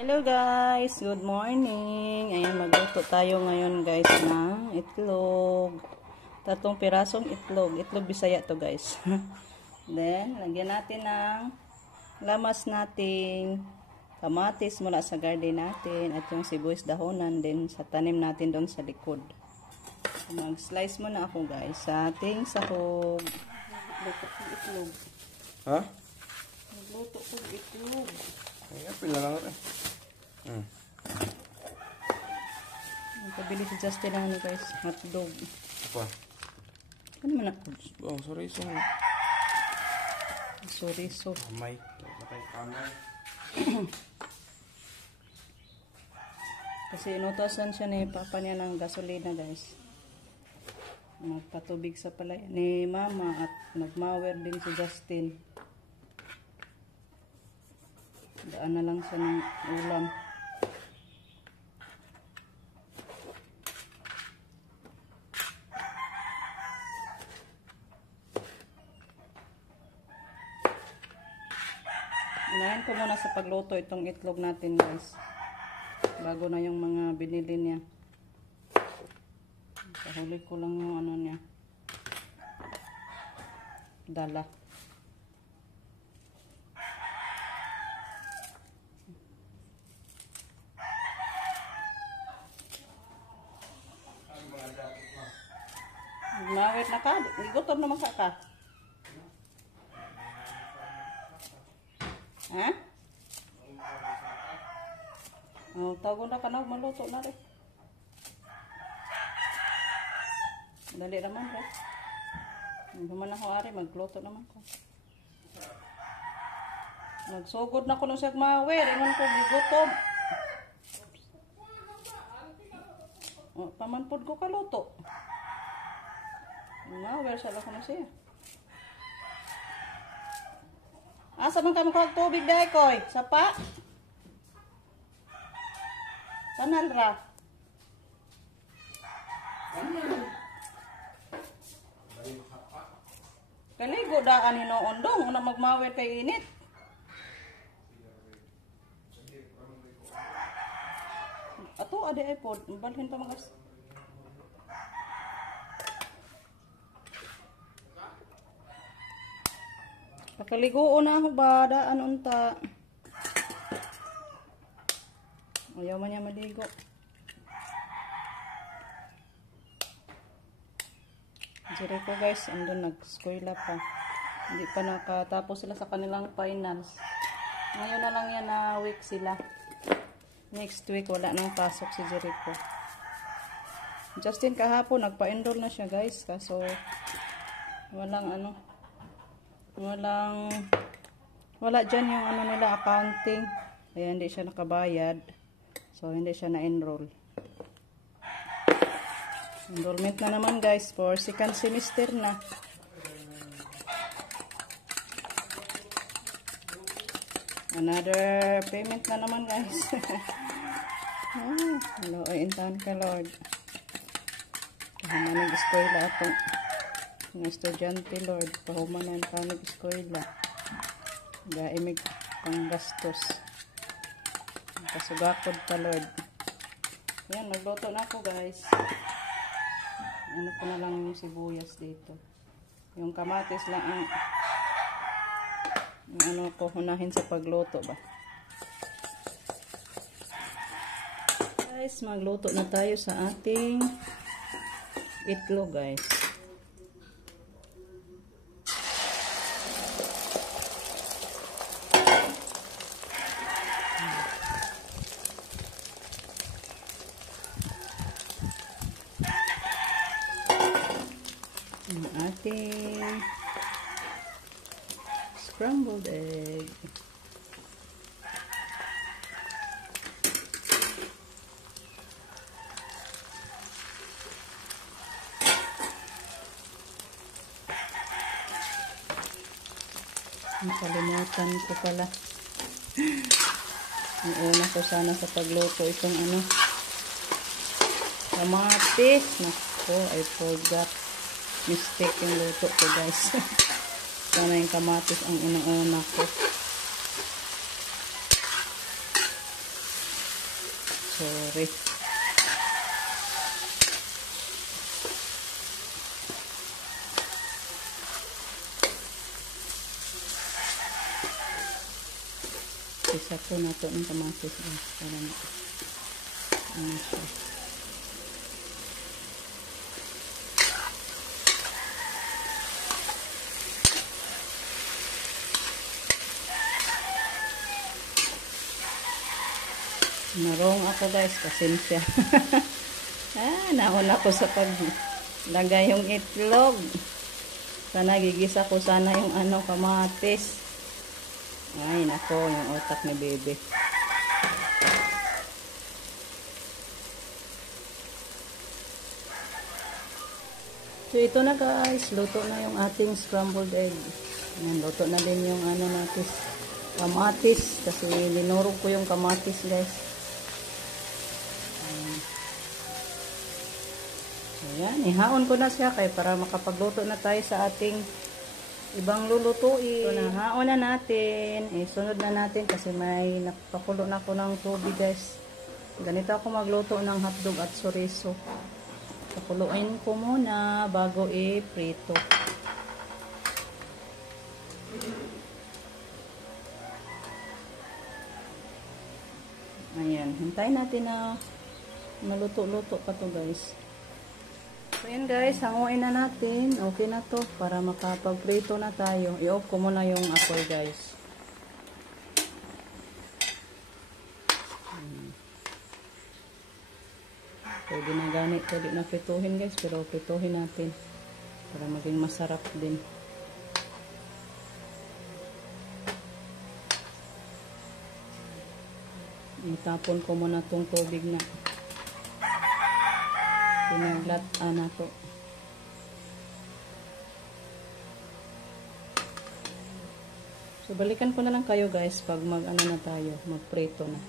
Hello guys, good morning. Ayan, magluto tayo ngayon guys ng itlog. 3 pirasong itlog. Itlog Bisaya to guys. Then, lagyan natin ng lamas natin, kamatis mula sa garden natin, at yung sibuyas dahonan din sa tanim natin doon sa likod. Mag-slice muna ako guys sa ating sahog. Magluto ko itlog. Ha? Magluto ko itlog. Ayan, pila lang rin. Pabili si Justin na guys, hotdog. Apa? Ano man ako? Oh, sorry, Soriso. Kamay. Kamay, kamay. Kasi inutosan siya ni papa niya ng gasolina guys. Magpatubig sa palay ni mama at nagmawer din si Justin. Daan na lang siya ng ulam. Unahin ko muna sa pagluto itong itlog natin guys. Bago na yung mga binili niya. Kahuli ko lang yung ano niya. Dala. Mawit na ka. Gutom naman ka. Ha? Oh, tago na ka na. Maluto na rin. Dali naman rin. Naman ako ari. Magluto naman ko. Nagsugod na ko nung siya mawir. Ingon ko gigutom. Oh, pamanpod ko kaluto. Mawir siya lang ko na siya. Asa man kami ko tubig dahil koy? Sapa? Sanal ra? Kaligo daan hinoon dong. Una magmawir kay init. Ato adi ay pod. Balhin pa magas. Pakaligoon na ako ba? Daan unta. Ayaw man niya maligo. Jere ko guys, andun nag-eskwela pa. Hindi pa nakatapos sila sa kanilang finals. Ngayon na lang yan na week sila. Next week wala nang pasok si Jericho. Justin kahapon nagpa-enroll na siya guys. Kaso walang wala dyan yung ano nila, accounting. Kaya hindi siya nakabayad. So, hindi siya na-enroll. Enrollment na naman guys for second semester na. Another payment na naman guys. Hello, intahan ka Lord. Kahuman nag-eskwela ako. Mga estudyante Lord. Kahuman na nag-eskwela. Gaimig pang gastos. Kasugakod pa Lord. Yan, magluto na ako guys. Ano ko na lang yung sibuyas dito. Yung kamatis lang ang ano ko hunahin sa pagluto ba. Guys, magluto na tayo sa ating itlog guys. Ang ating scrambled egg. Nakalimutan ko pala. Ang una ko sana sa pagluto itong kamatis. Nako, I forgot. Mistake yung luto ko guys. Sana yung kamatis ang unang-una ko. Sorry. Isa ko na ito ng kamatis guys. Para ano siya. Narong ako guys, pasensya. Nauna ko sa paglagay yung itlog. Sana gigisa ko sana yung kamatis. Ay, nako, yung utak ni bebe. So, ito na guys. Luto na yung ating scrambled egg. Ayan, luto na din yung natin. Kamatis. Kasi linurog ko yung kamatis guys. Ayan, ihaon ko na siya kaya para makapagluto na tayo sa ating ibang lulutuin. So, nahaon na natin. Isunod na natin kasi may napakulo na ako ng tubig guys. Ganito ako magluto ng hotdog at chorizo. Pakuluin ko muna bago i-prito. Ayan, hintayin natin na maluto-luto pa to guys. So yan guys, hanguin na natin. Okay na to para makapag-prito na tayo. I-off ko muna yung apoy guys. Pwede na ganit, pwede na prituhin guys, pero prituhin natin para maging masarap din. Itapon ko muna tong tubig na pinaglat na to. So balikan ko na lang kayo guys pag na tayo, magprito na.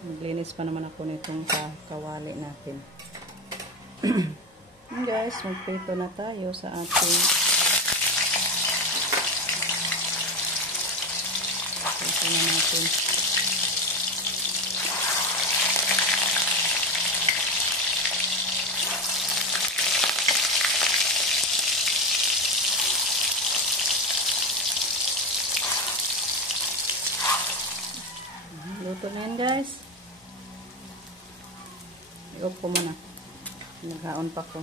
Maglinis pa naman ako nitong kawali natin. Guys, magprito na tayo sa ating prito na natin. Luto na yan guys. I-off ko muna. Naghaon pa ko.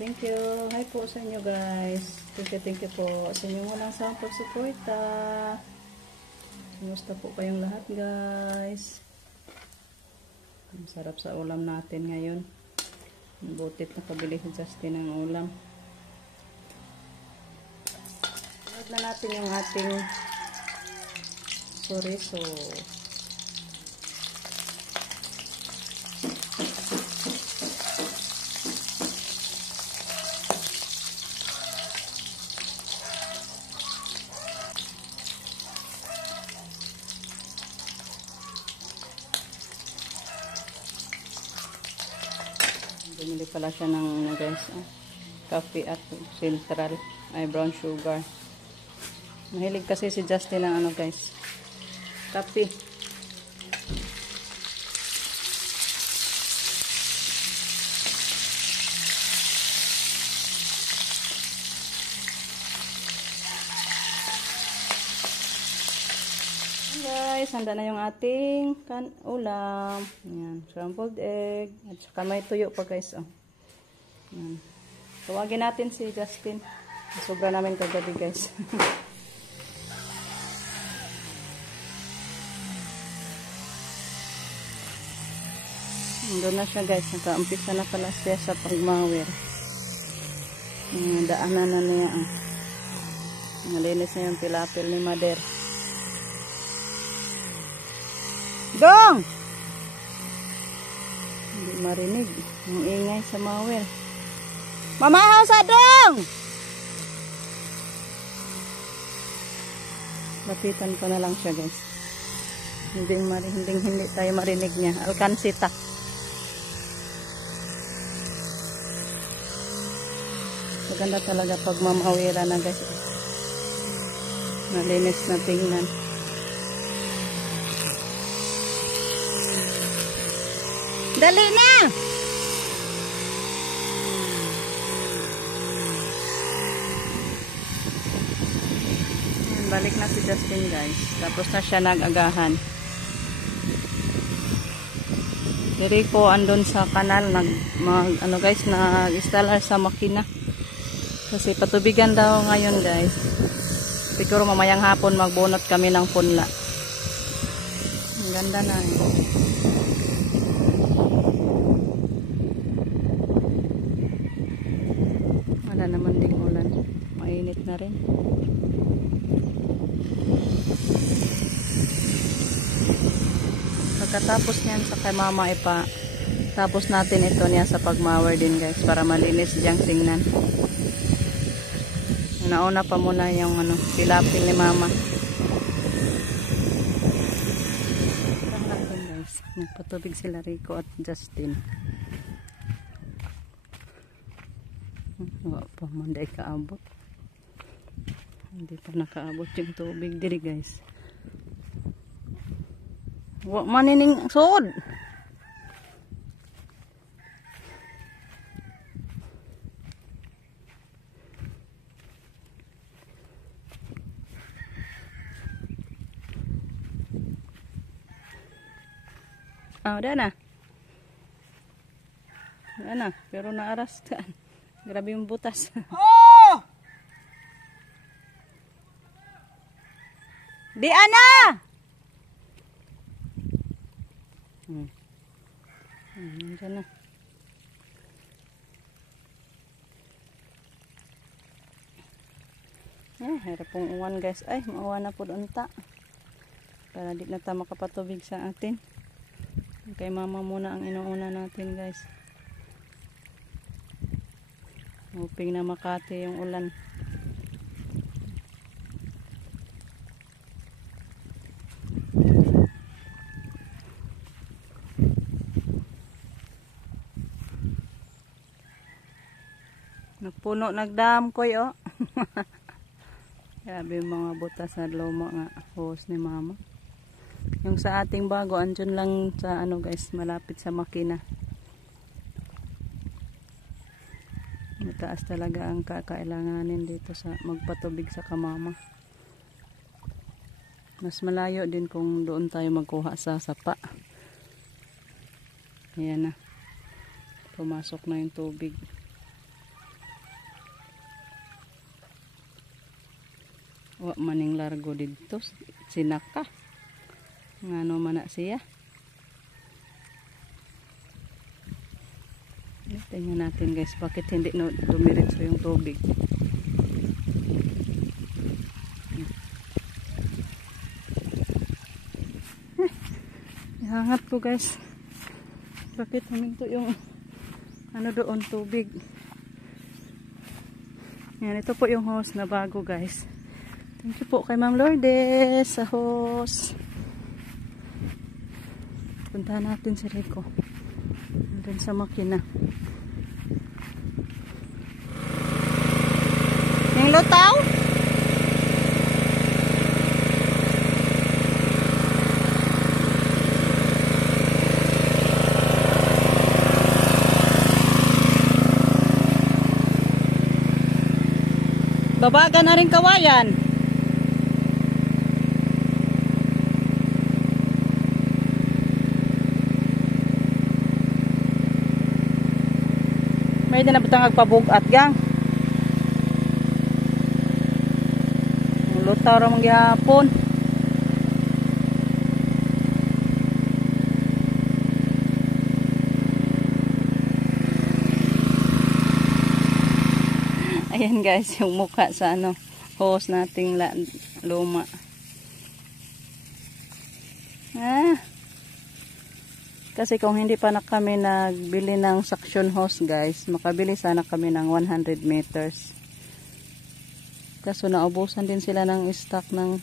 Thank you. Hi po sa inyo guys. Thank you po sa inyo walang sawang pagsuporta. Kumusta po kayong lahat guys? Ang sarap sa ulam natin ngayon. Butit na kabili si Justin ng ulam. Sunod na natin yung ating chorizo. Bumili pala siya ng guys, coffee at central, ay brown sugar. Mahilig kasi si Justin ng guys, coffee. Guys, handa na yung ating ulam. Ayan, scrambled egg. At saka may tuyo pa guys. Ayan. Tawagin natin si Justin. Sobra namin kagabi guys. Doon na siya guys. Nakaumpisa na pala siya sa pagmawir. Daanan na niya. Nalinis na yung tilapil ni Mother. Dong! Hindi marinig. Ang ingay sa mawir. Mamahaw sa dong! Lapitan ko na lang siya guys. Hindi tayo marinig niya. Alkansita. Maganda talaga pag mamawira na guys. Malinis na tingnan. Dali na! Balik na si Justin guys. Tapos na siya nag-agahan. Si Rico andun sa kanal nag-installer sa makina. Kasi patubigan daw ngayon guys. Siguro mamayang hapon magbunot kami ng punla. Ang ganda na eh. Wala naman ding ulan. Mainit na rin. Pagkatapos niyan sa kay mama tapos natin ito niya sa pagmower din guys para malinis diyang tingnan. Nauna pa muna yung pilapil ni mama. Guys, nagpatubig sila Rico at Justin. Wala pa manday kaabot. Hindi pa nakaabot yung tubig diri guys. Wa manining sod. Udah na. Udah na, pero naaras kan. Grabe yung butas. Oh! Di ana. Diyan na. Harap pong uwan guys. Ay, mauwan na po doon ta. Para di na ta makapatubig sa atin. Kay mama muna ang inuuna natin guys. Hoping na Makati yung ulan. Nagpuno, nagdamkoy oh. Grabe yung mga butas na luma nga hose ni mama. Yung sa ating bago, andyan lang sa guys, malapit sa makina. Mataas talaga ang kakailanganin dito sa magpatubig sa kamama. Mas malayo din kung doon tayo magkuha sa sapa. Ayan na. Pumasok na yung tubig. Wa maning largo dito. Sinaka. Ngano man na siya. Tingnan natin guys, bakit hindi dumiretso yung tubig. Ihangat ko guys. Bakit huminto yung doon tubig. Yan, ito po yung hose na bago guys. Thank you po kay Ma'am Lourdes sa hose. Puntahan natin si Rico. Doon sa makina. Yung lutaw? Babaga na rin kawayan. May din na butang agpabugat gang. Lutaw ra mong gihapon. Ayan guys, yung mukha sa hose nating luma. Kasi kung hindi pa na kami nagbili ng suction hose guys, makabili sana kami ng 100 meters. Kaso naubusan din sila ng stock ng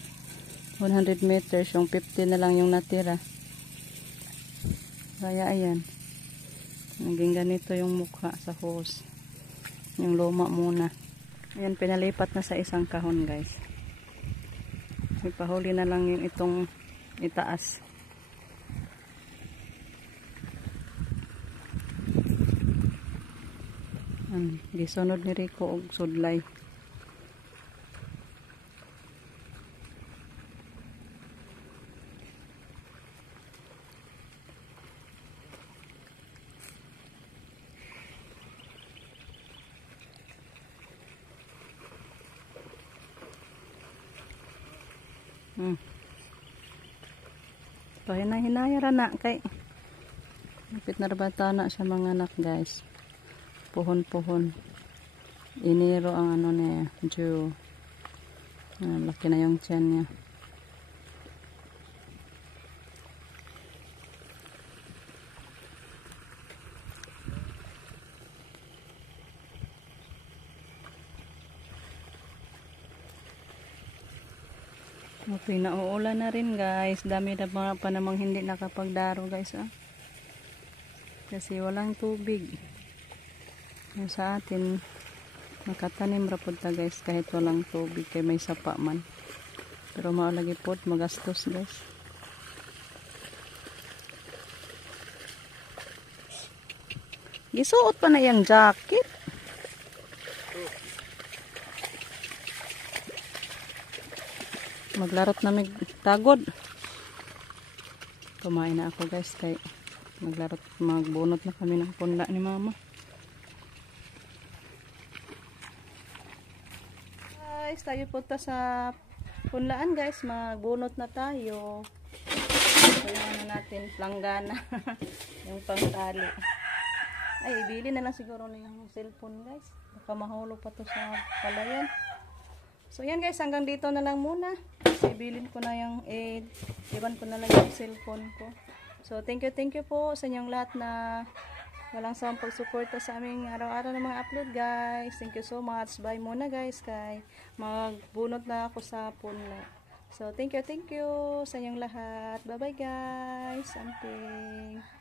100 meters, yung 50 na lang yung natira. Kaya ayan, naging ganito yung mukha sa hose. Yung luma muna. Ayan, pinalipat na sa isang kahon guys. Ipahuli na lang yung itong itaas. Gisunod ni Rico og sudlay. Pahinay-hinaya ra na kay kapit na rabata na siya mga anak guys. Puhon-puhon. Iniro ang ano niya, Jew. Laki na yung tiyan niya. Okay, nauulan na rin guys. Dami na mga pa namang hindi nakapagdaro guys. Kasi walang tubig. Yung sa atin, makatanim ra pud ta guys kahit walang tubig kay may sapa man. Pero maulagi pod magastos guys. Gisuot pa na yung jacket. Maglarot na mig tagod. Kumain na ako guys kay magbunot na kami ng punla ni mama. Guys, tayo punta sa punlaan guys, magbunot na tayo. Kailangan na natin planggana. Yung pangtali. Ay, ibili na lang siguro na yung cellphone guys. Baka mahulog pa to sa palayan. So yan guys, hanggang dito na lang muna. Ibilin ko na yung iwan ko na lang yung cellphone ko. So thank you po sa inyong lahat na walang sawang pagsuporta sa aming araw-araw na mga upload guys. Thank you so much. Bye muna guys kay magbunot na ako sa punla. So thank you sa inyong lahat. Bye bye guys. Amping.